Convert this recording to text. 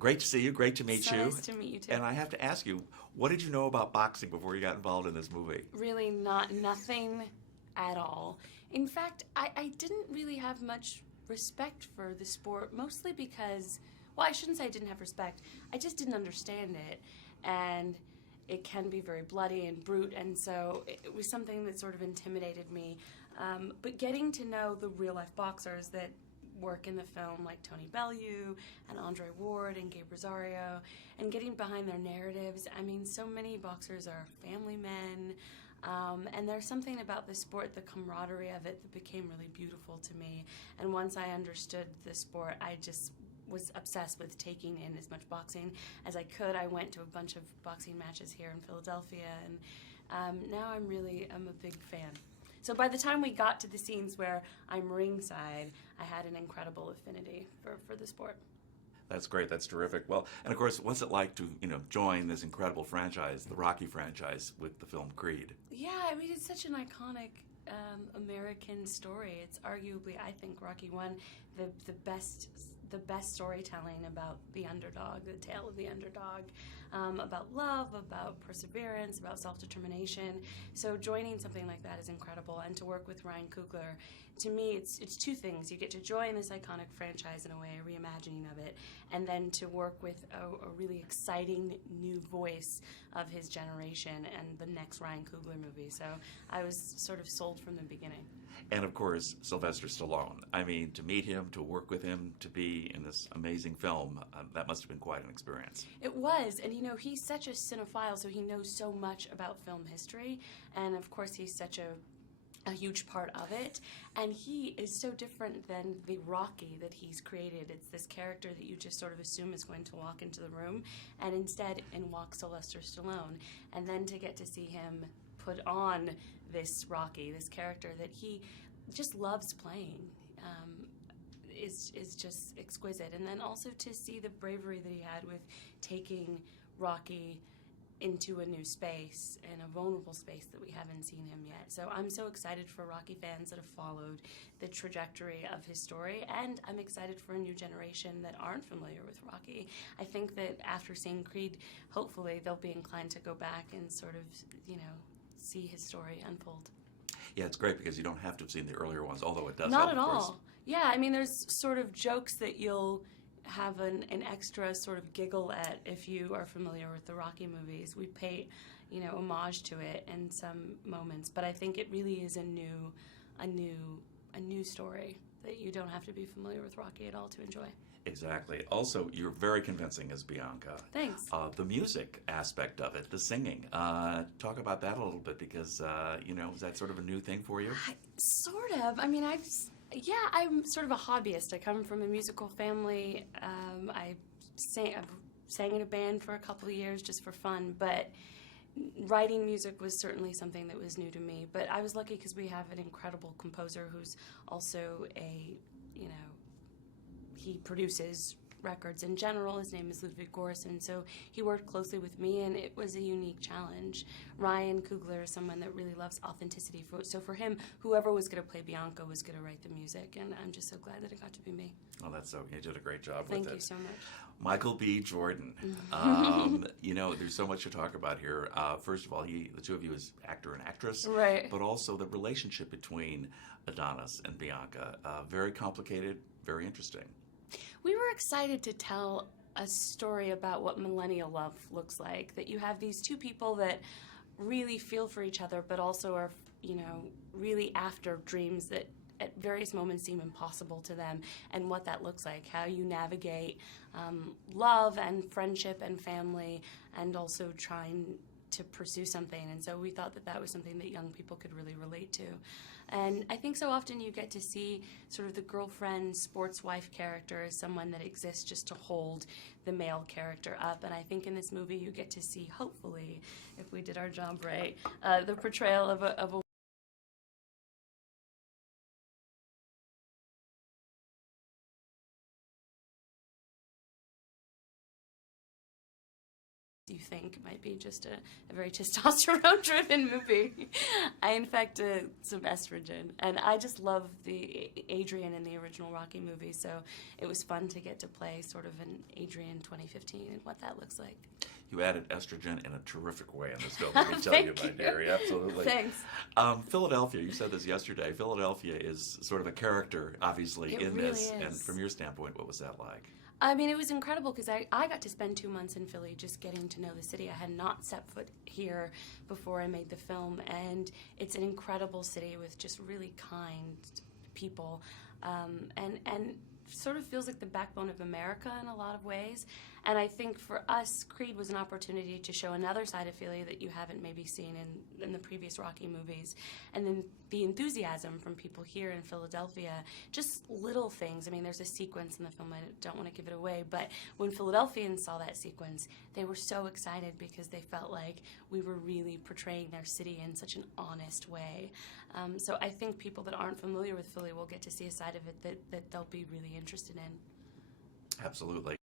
Great to see you. Great to meet So you. nice to meet you too. And I have to ask you, what did you know about boxing before you got involved in this movie? Really nothing at all. In fact, I didn't really have much respect for the sport, mostly because, well, I shouldn't say I didn't have respect. I just didn't understand it. And it can be very bloody and brute, and so it was something that sort of intimidated me. But getting to know the real-life boxers that work in the film, like Tony Bellew and Andre Ward and Gabe Rosario, and getting behind their narratives. I mean, so many boxers are family men, and there's something about the sport, the camaraderie of it, that became really beautiful to me. And once I understood the sport, I just was obsessed with taking in as much boxing as I could. I went to a bunch of boxing matches here in Philadelphia, and now I'm a big fan. So by the time we got to the scenes where I'm ringside, I had an incredible affinity for the sport. That's great. That's terrific. Well, and of course, what's it like to, join this incredible franchise, the Rocky franchise, with the film Creed? Yeah, I mean, it's such an iconic American story. It's arguably, I think, Rocky One, the best storytelling about the underdog, the tale of the underdog, about love, about perseverance, about self-determination. So joining something like that is incredible, and to work with Ryan Coogler, to me, it's two things. You get to join this iconic franchise in a way, a reimagining of it, and then to work with a really exciting new voice of his generation and the next Ryan Coogler movie. So I was sort of sold from the beginning. And of course, Sylvester Stallone. I mean, to meet him, to work with him, to be in this amazing film, that must have been quite an experience. It was, and he's such a cinephile, so he knows so much about film history, and of course he's such a huge part of it, and he is so different than the Rocky that he's created. It's this character that you just sort of assume is going to walk into the room, and instead in walks Sylvester Stallone, and then to get to see him put on this Rocky, this character that he just loves playing, is just exquisite. And then also to see the bravery that he had with taking Rocky into a new space, and a vulnerable space that we haven't seen him yet. So I'm so excited for Rocky fans that have followed the trajectory of his story, and I'm excited for a new generation that aren't familiar with Rocky. I think that after seeing Creed, hopefully they'll be inclined to go back and sort of, see his story unfold. Yeah, it's great because you don't have to have seen the earlier ones, although it does Not help, at of course. all. Yeah, I mean, there's sort of jokes that you'll have an extra sort of giggle at if you are familiar with the Rocky movies. We pay, homage to it in some moments, but I think it really is a new story that you don't have to be familiar with Rocky at all to enjoy. Exactly. Also, you're very convincing as Bianca. Thanks. The music aspect of it, the singing. Talk about that a little bit because, is that sort of a new thing for you? Sort of. I mean, I'm sort of a hobbyist. I come from a musical family. I sang in a band for a couple of years just for fun, but writing music was certainly something that was new to me. But I was lucky because we have an incredible composer who's also he produces records in general. His name is Ludwig Gorson, so he worked closely with me, and it was a unique challenge. Ryan Coogler is someone that really loves authenticity, so for him, whoever was going to play Bianca was going to write the music, and I'm just so glad that it got to be me. Oh, you did a great job with it. Thank you so much. Michael B. Jordan. There's so much to talk about here. First of all, the two of you as actor and actress, right? But also the relationship between Adonis and Bianca. Very complicated, very interesting. We were excited to tell a story about what millennial love looks like, that you have these two people that really feel for each other, but also are, really after dreams that at various moments seem impossible to them, and what that looks like, how you navigate love and friendship and family, and also trying to pursue something. And so we thought that was something that young people could really relate to. And I think so often you get to see sort of the girlfriend, sports wife character as someone that exists just to hold the male character up. And I think in this movie you get to see, hopefully, if we did our job right, the portrayal of a you think might be just a very testosterone-driven movie. I infect some estrogen, and I just love the Adrian in the original Rocky movie, so it was fun to get to play sort of an Adrian 2015 and what that looks like. You added estrogen in a terrific way in this film, let me tell you, my dearie. Absolutely. Thanks. Philadelphia, you said this yesterday, Philadelphia is sort of a character, obviously, It in really this. is. And from your standpoint, what was that like? I mean, it was incredible because I got to spend 2 months in Philly just getting to know the city. I had not set foot here before I made the film, and it's an incredible city with just really kind people, and sort of feels like the backbone of America in a lot of ways. And I think for us, Creed was an opportunity to show another side of Philly that you haven't maybe seen in the previous Rocky movies. And then the enthusiasm from people here in Philadelphia, just little things. I mean, there's a sequence in the film, I don't want to give it away, but when Philadelphians saw that sequence, they were so excited because they felt like we were really portraying their city in such an honest way. So I think people that aren't familiar with Philly will get to see a side of it that they'll be really interested in. Absolutely.